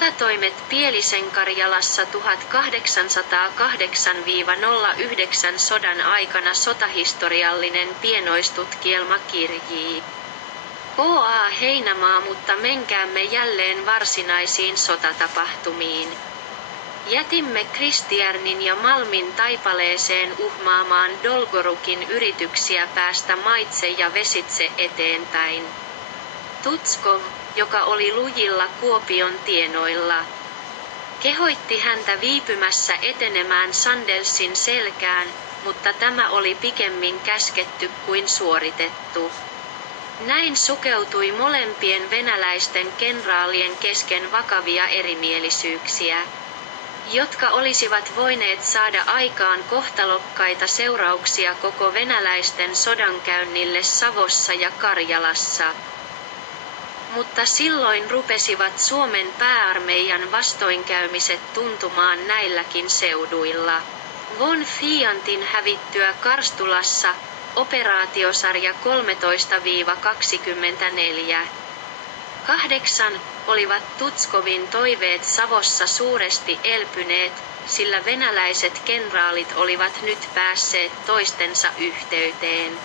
Sotatoimet Pielisen-Karjalassa 1808–09 sodan aikana sotahistoriallinen pienoistutkielma kirjii. K.A. Heinämaa, mutta menkäämme jälleen varsinaisiin sotatapahtumiin. Jätimme Kristijärnin ja Malmin taipaleeseen uhmaamaan Dolgorukin yrityksiä päästä maitse ja vesitse eteenpäin. Tutskov, joka oli lujilla Kuopion tienoilla, kehoitti häntä viipymässä etenemään Sandelsin selkään, mutta tämä oli pikemmin käsketty kuin suoritettu. Näin sukeutui molempien venäläisten kenraalien kesken vakavia erimielisyyksiä, jotka olisivat voineet saada aikaan kohtalokkaita seurauksia koko venäläisten sodankäynnille Savossa ja Karjalassa. Mutta silloin rupesivat Suomen pääarmeijan vastoinkäymiset tuntumaan näilläkin seuduilla. Von Fiantin hävittyä Karstulassa, operaatiosarja 13–24. 8. Olivat Tutskovin toiveet Savossa suuresti elpyneet, sillä venäläiset kenraalit olivat nyt päässeet toistensa yhteyteen.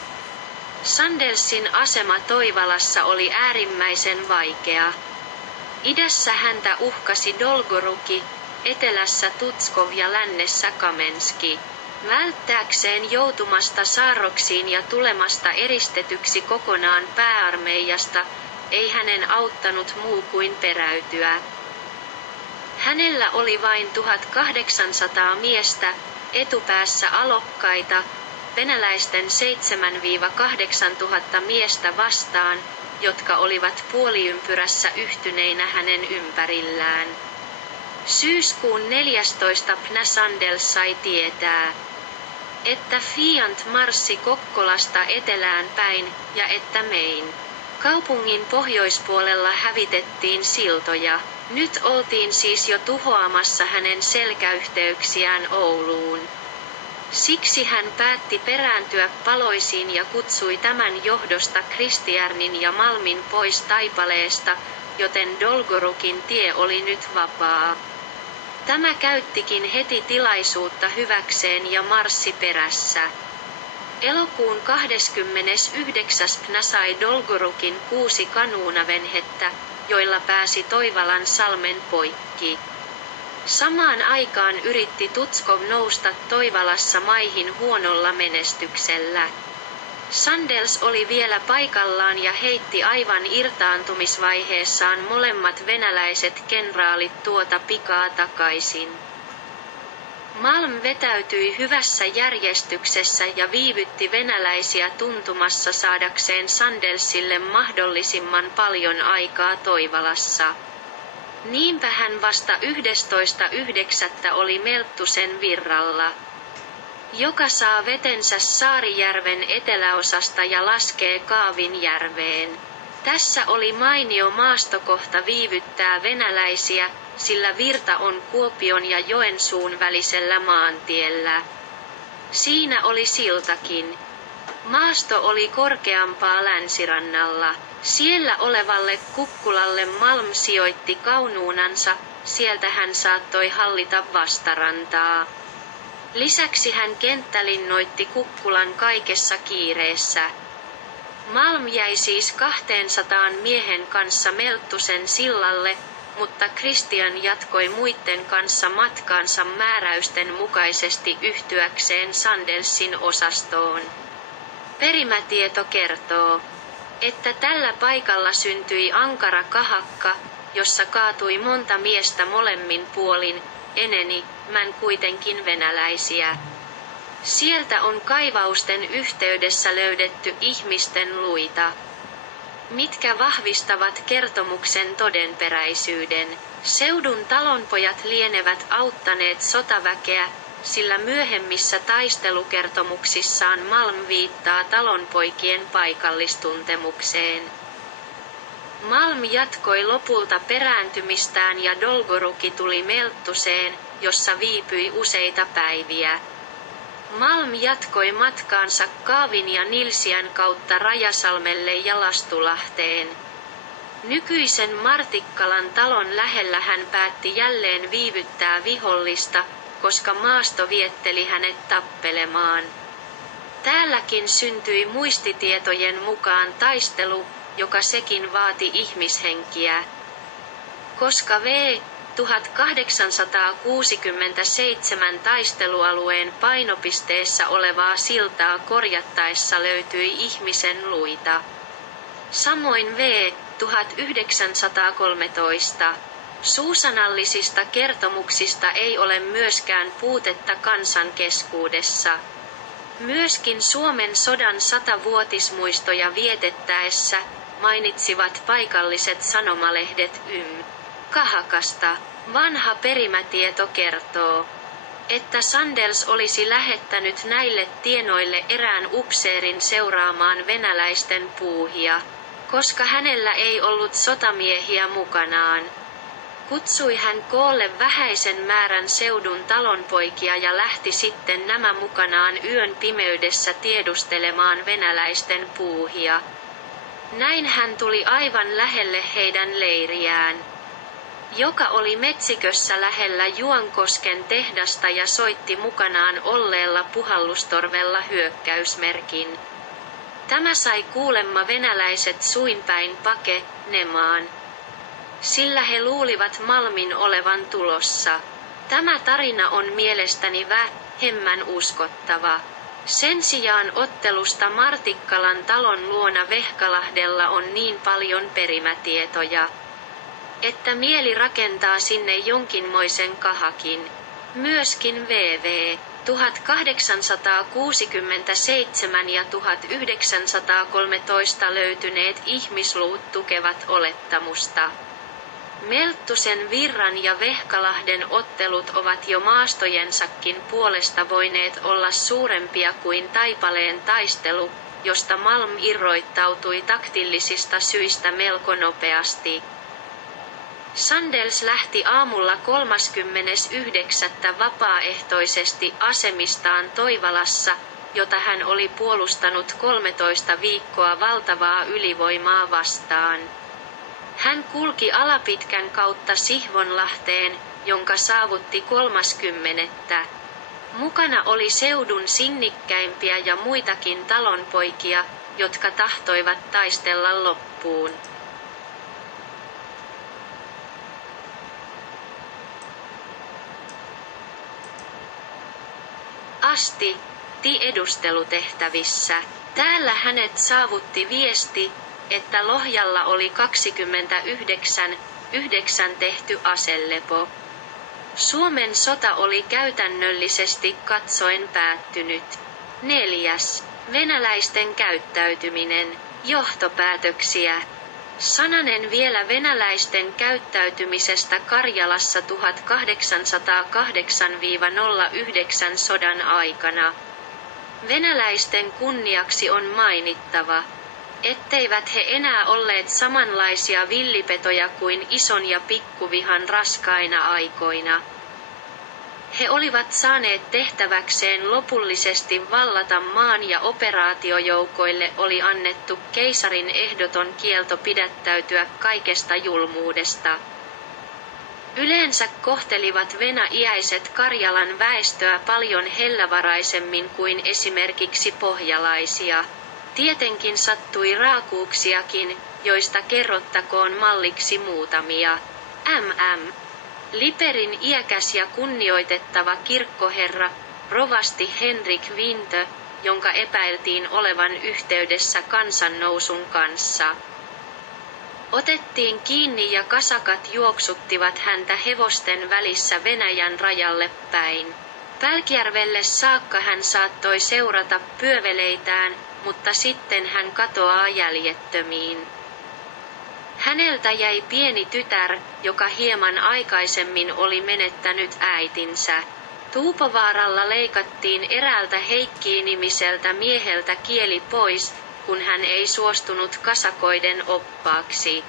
Sandelsin asema Toivalassa oli äärimmäisen vaikea. Idässä häntä uhkasi Dolgoruki, etelässä Tutskov ja lännessä Kamenski. Välttääkseen joutumasta saarroksiin ja tulemasta eristetyksi kokonaan pääarmeijasta, ei hänen auttanut muu kuin peräytyä. Hänellä oli vain 1800 miestä, etupäässä alokkaita, venäläisten 7–8 tuhatta miestä vastaan, jotka olivat puoliympyrässä yhtyneinä hänen ympärillään. Syyskuun 14. Sandel sai tietää, että Fiant marssi Kokkolasta etelään päin ja että Mein kaupungin pohjoispuolella hävitettiin siltoja. Nyt oltiin siis jo tuhoamassa hänen selkäyhteyksiään Ouluun. Siksi hän päätti perääntyä paloisiin ja kutsui tämän johdosta Kristijärnin ja Malmin pois taipaleesta, joten Dolgorukin tie oli nyt vapaa. Tämä käyttikin heti tilaisuutta hyväkseen ja marssi perässä. Elokuun 29. sai Dolgorukin 6 kanuunavenhettä, joilla pääsi Toivalan salmen poikki. Samaan aikaan yritti Tutskov nousta Toivalassa maihin huonolla menestyksellä. Sandels oli vielä paikallaan ja heitti aivan irtaantumisvaiheessaan molemmat venäläiset kenraalit tuota pikaa takaisin. Malm vetäytyi hyvässä järjestyksessä ja viivytti venäläisiä tuntumassa saadakseen Sandelsille mahdollisimman paljon aikaa Toivalassa. Niinpä hän vasta 11.9. oli Melttusen virralla, joka saa vetensä Saarijärven eteläosasta ja laskee Kaavinjärveen. Tässä oli mainio maastokohta viivyttää venäläisiä, sillä virta on Kuopion ja Joensuun välisellä maantiellä. Siinä oli siltakin. Maasto oli korkeampaa länsirannalla. Siellä olevalle kukkulalle Malm sijoitti kaunuunansa, sieltä hän saattoi hallita vastarantaa. Lisäksi hän kenttälinnoitti kukkulan kaikessa kiireessä. Malm jäi siis 200 miehen kanssa Melttusen sillalle, mutta Kristian jatkoi muiden kanssa matkaansa määräysten mukaisesti yhtyäkseen Sandelsin osastoon. Perimätieto kertoo, että tällä paikalla syntyi ankara kahakka, jossa kaatui monta miestä molemmin puolin, enemmän kuitenkin venäläisiä. Sieltä on kaivausten yhteydessä löydetty ihmisten luita, mitkä vahvistavat kertomuksen todenperäisyyden. Seudun talonpojat lienevät auttaneet sotaväkeä, sillä myöhemmissä taistelukertomuksissaan Malm viittaa talonpoikien paikallistuntemukseen. Malm jatkoi lopulta perääntymistään ja Dolgoruki tuli Melttuseen, jossa viipyi useita päiviä. Malm jatkoi matkaansa Kaavin ja Nilsiän kautta Rajasalmelle ja Lastulahteen. Nykyisen Martikkalan talon lähellä hän päätti jälleen viivyttää vihollista, koska maasto vietteli hänet tappelemaan. Täälläkin syntyi muistitietojen mukaan taistelu, joka sekin vaati ihmishenkiä. Koska V-1867 taistelualueen painopisteessä olevaa siltaa korjattaessa löytyi ihmisen luita. Samoin V-1913. Suusanallisista kertomuksista ei ole myöskään puutetta kansan keskuudessa. Myöskin Suomen sodan 100-vuotismuistoja vietettäessä mainitsivat paikalliset sanomalehdet Kahakasta. Vanha perimätieto kertoo, että Sandels olisi lähettänyt näille tienoille erään upseerin seuraamaan venäläisten puuhia, koska hänellä ei ollut sotamiehiä mukanaan. Kutsui hän koolle vähäisen määrän seudun talonpoikia ja lähti sitten nämä mukanaan yön pimeydessä tiedustelemaan venäläisten puuhia. Näin hän tuli aivan lähelle heidän leiriään, joka oli metsikössä lähellä Juankosken tehdasta, ja soitti mukanaan olleella puhallustorvella hyökkäysmerkin. Tämä sai kuulemma venäläiset suinpäin pakenemaan, sillä he luulivat Malmin olevan tulossa. Tämä tarina on mielestäni vähemmän uskottava. Sen sijaan ottelusta Martikkalan talon luona Vehkalahdella on niin paljon perimätietoja, että mieli rakentaa sinne jonkinmoisen kahakin. Myöskin VV 1867 ja 1913 löytyneet ihmisluut tukevat olettamusta. Melttusen virran ja Vehkalahden ottelut ovat jo maastojensakin puolesta voineet olla suurempia kuin Taipaleen taistelu, josta Malm irroittautui taktillisista syistä melko nopeasti. Sandels lähti aamulla 39. vapaaehtoisesti asemistaan Toivalassa, jota hän oli puolustanut 13 viikkoa valtavaa ylivoimaa vastaan. Hän kulki Alapitkän kautta Sihvonlahteen, jonka saavutti 30. Mukana oli seudun sinnikkäimpiä ja muitakin talonpoikia, jotka tahtoivat taistella loppuun asti tiedustelutehtävissä. Täällä hänet saavutti viesti, että Lohjalla oli 29 tehty aselepo. Suomen sota oli käytännöllisesti katsoen päättynyt. 4. Venäläisten käyttäytyminen. Johtopäätöksiä. Sananen vielä venäläisten käyttäytymisestä Karjalassa 1808-09 sodan aikana. Venäläisten kunniaksi on mainittava, etteivät he enää olleet samanlaisia villipetoja kuin ison ja pikkuvihan raskaina aikoina. He olivat saaneet tehtäväkseen lopullisesti vallata maan ja operaatiojoukoille oli annettu keisarin ehdoton kielto pidättäytyä kaikesta julmuudesta. Yleensä kohtelivat venäjäiset Karjalan väestöä paljon hellävaraisemmin kuin esimerkiksi pohjalaisia. Tietenkin sattui raakuuksiakin, joista kerrottakoon malliksi muutamia. Liperin iäkäs ja kunnioitettava kirkkoherra, rovasti Henrik Wintö, jonka epäiltiin olevan yhteydessä kansannousun kanssa, otettiin kiinni ja kasakat juoksuttivat häntä hevosten välissä Venäjän rajalle päin. Pälkijärvelle saakka hän saattoi seurata pyöveleitään, mutta sitten hän katoaa jäljettömiin. Häneltä jäi pieni tytär, joka hieman aikaisemmin oli menettänyt äitinsä. Tuupovaaralla leikattiin eräältä Heikki-nimiseltä mieheltä kieli pois, kun hän ei suostunut kasakoiden oppaaksi.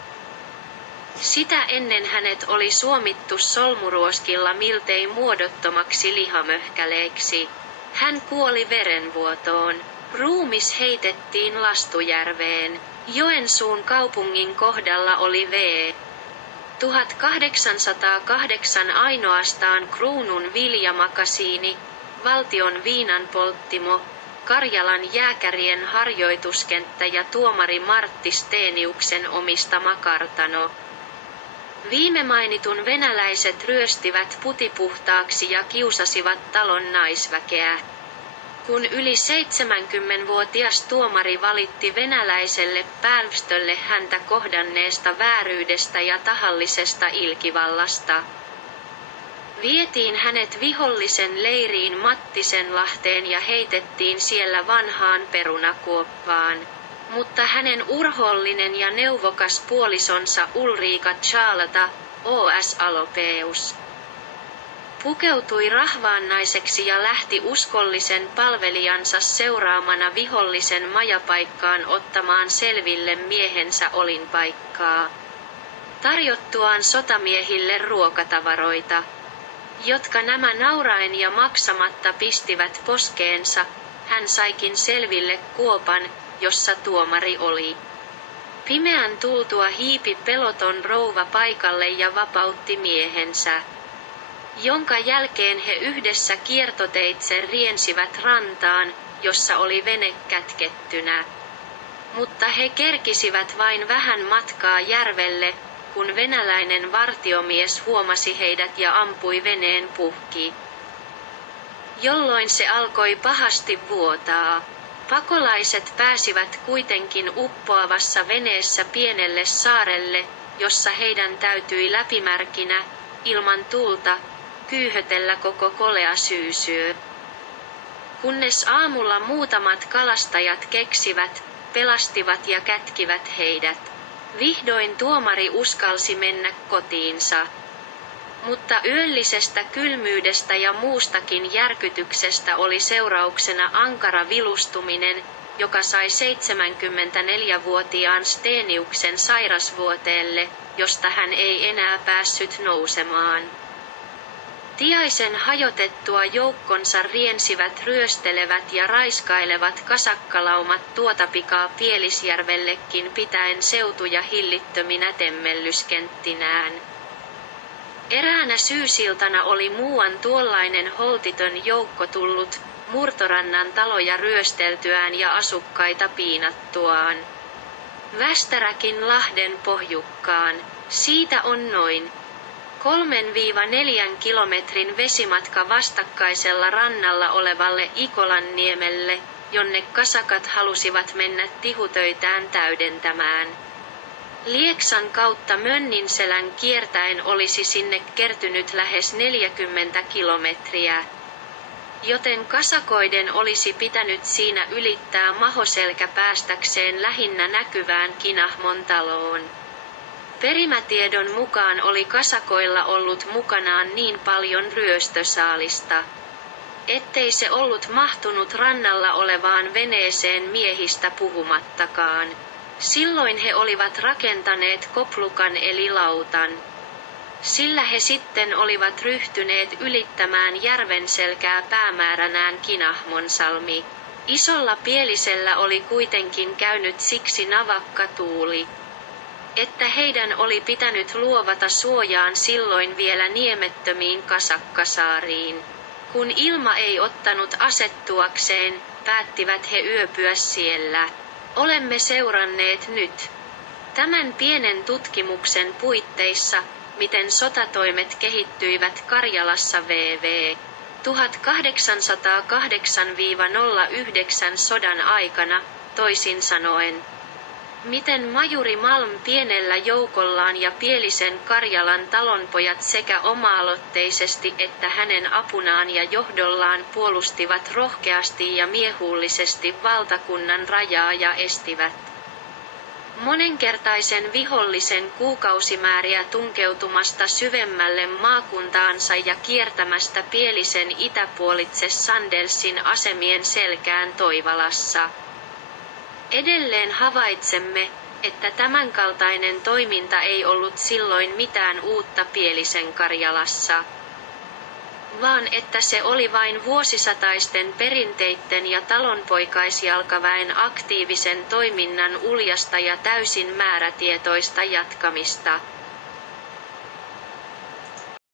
Sitä ennen hänet oli suomittu solmuruoskilla miltei muodottomaksi lihamöhkäleeksi. Hän kuoli verenvuotoon. Ruumis heitettiin Lastujärveen. Joensuun kaupungin kohdalla oli v. 1808 ainoastaan Kruunun viljamakasiini, valtion viinanpolttimo, Karjalan jääkärien harjoituskenttä ja tuomari Martti Steniuksen omistama kartano. Viime mainitun venäläiset ryöstivät putipuhtaaksi ja kiusasivat talon naisväkeä. Kun yli 70-vuotias tuomari valitti venäläiselle päällystölle häntä kohdanneesta vääryydestä ja tahallisesta ilkivallasta, vietiin hänet vihollisen leiriin Mattisenlahteen ja heitettiin siellä vanhaan perunakuoppaan. Mutta hänen urhoollinen ja neuvokas puolisonsa Ulriika Charlata, O.S. Alopeus, pukeutui rahvaannaiseksi ja lähti uskollisen palvelijansa seuraamana vihollisen majapaikkaan ottamaan selville miehensä olinpaikkaa, tarjottuaan sotamiehille ruokatavaroita, jotka nämä nauraen ja maksamatta pistivät poskeensa. Hän saikin selville kuopan, jossa tuomari oli. Pimeän tultua hiipi peloton rouva paikalle ja vapautti miehensä, jonka jälkeen he yhdessä kiertoteitse riensivät rantaan, jossa oli vene kätkettynä. Mutta he kerkisivät vain vähän matkaa järvelle, kun venäläinen vartiomies huomasi heidät ja ampui veneen puhki, jolloin se alkoi pahasti vuotaa. Pakolaiset pääsivät kuitenkin uppoavassa veneessä pienelle saarelle, jossa heidän täytyi läpimärkinä, ilman tulta, kyyhötellä koko kolea syysyö. Kunnes aamulla muutamat kalastajat keksivät, pelastivat ja kätkivät heidät. Vihdoin tuomari uskalsi mennä kotiinsa. Mutta yöllisestä kylmyydestä ja muustakin järkytyksestä oli seurauksena ankara vilustuminen, joka sai 74-vuotiaan Steniuksen sairasvuoteelle, josta hän ei enää päässyt nousemaan. Tiaisen hajotettua joukkonsa riensivät ryöstelevät ja raiskailevat kasakkalaumat tuota pikaa Pielisjärvellekin pitäen seutuja hillittöminä temmellyskenttinään. Eräänä syysiltana oli muuan tuollainen holtiton joukko tullut Murtorannan taloja ryösteltyään ja asukkaita piinattuaan Västäräkin lahden pohjukkaan. Siitä on noin 3-4 kilometrin vesimatka vastakkaisella rannalla olevalle Ikolanniemelle, jonne kasakat halusivat mennä tihutöitään täydentämään. Lieksan kautta Mönninselän kiertäen olisi sinne kertynyt lähes 40 kilometriä, joten kasakoiden olisi pitänyt siinä ylittää Mahoselkä päästäkseen lähinnä näkyvään Kinahmon taloon. Perimätiedon mukaan oli kasakoilla ollut mukanaan niin paljon ryöstösaalista, ettei se ollut mahtunut rannalla olevaan veneeseen miehistä puhumattakaan. Silloin he olivat rakentaneet koplukan eli lautan. Sillä he sitten olivat ryhtyneet ylittämään järvenselkää päämääränään Kinahmonsalmi. Isolla Pielisellä oli kuitenkin käynyt siksi navakka tuuli, että heidän oli pitänyt luovata suojaan silloin vielä niemettömiin kasakkasaariin. Kun ilma ei ottanut asettuakseen, päättivät he yöpyä siellä. Olemme seuranneet nyt tämän pienen tutkimuksen puitteissa, miten sotatoimet kehittyivät Karjalassa VV 1808-09 sodan aikana, toisin sanoen, miten majuri Malm pienellä joukollaan ja Pielisen Karjalan talonpojat sekä oma-aloitteisesti että hänen apunaan ja johdollaan puolustivat rohkeasti ja miehuullisesti valtakunnan rajaa ja estivät monenkertaisen vihollisen kuukausimääriä tunkeutumasta syvemmälle maakuntaansa ja kiertämästä Pielisen itäpuolitse Sandelsin asemien selkään Toivalassa. Edelleen havaitsemme, että tämänkaltainen toiminta ei ollut silloin mitään uutta Pielisen Karjalassa. vaan että se oli vain vuosisataisten perinteitten ja talonpoikaisjalkaväen aktiivisen toiminnan uljasta ja täysin määrätietoista jatkamista.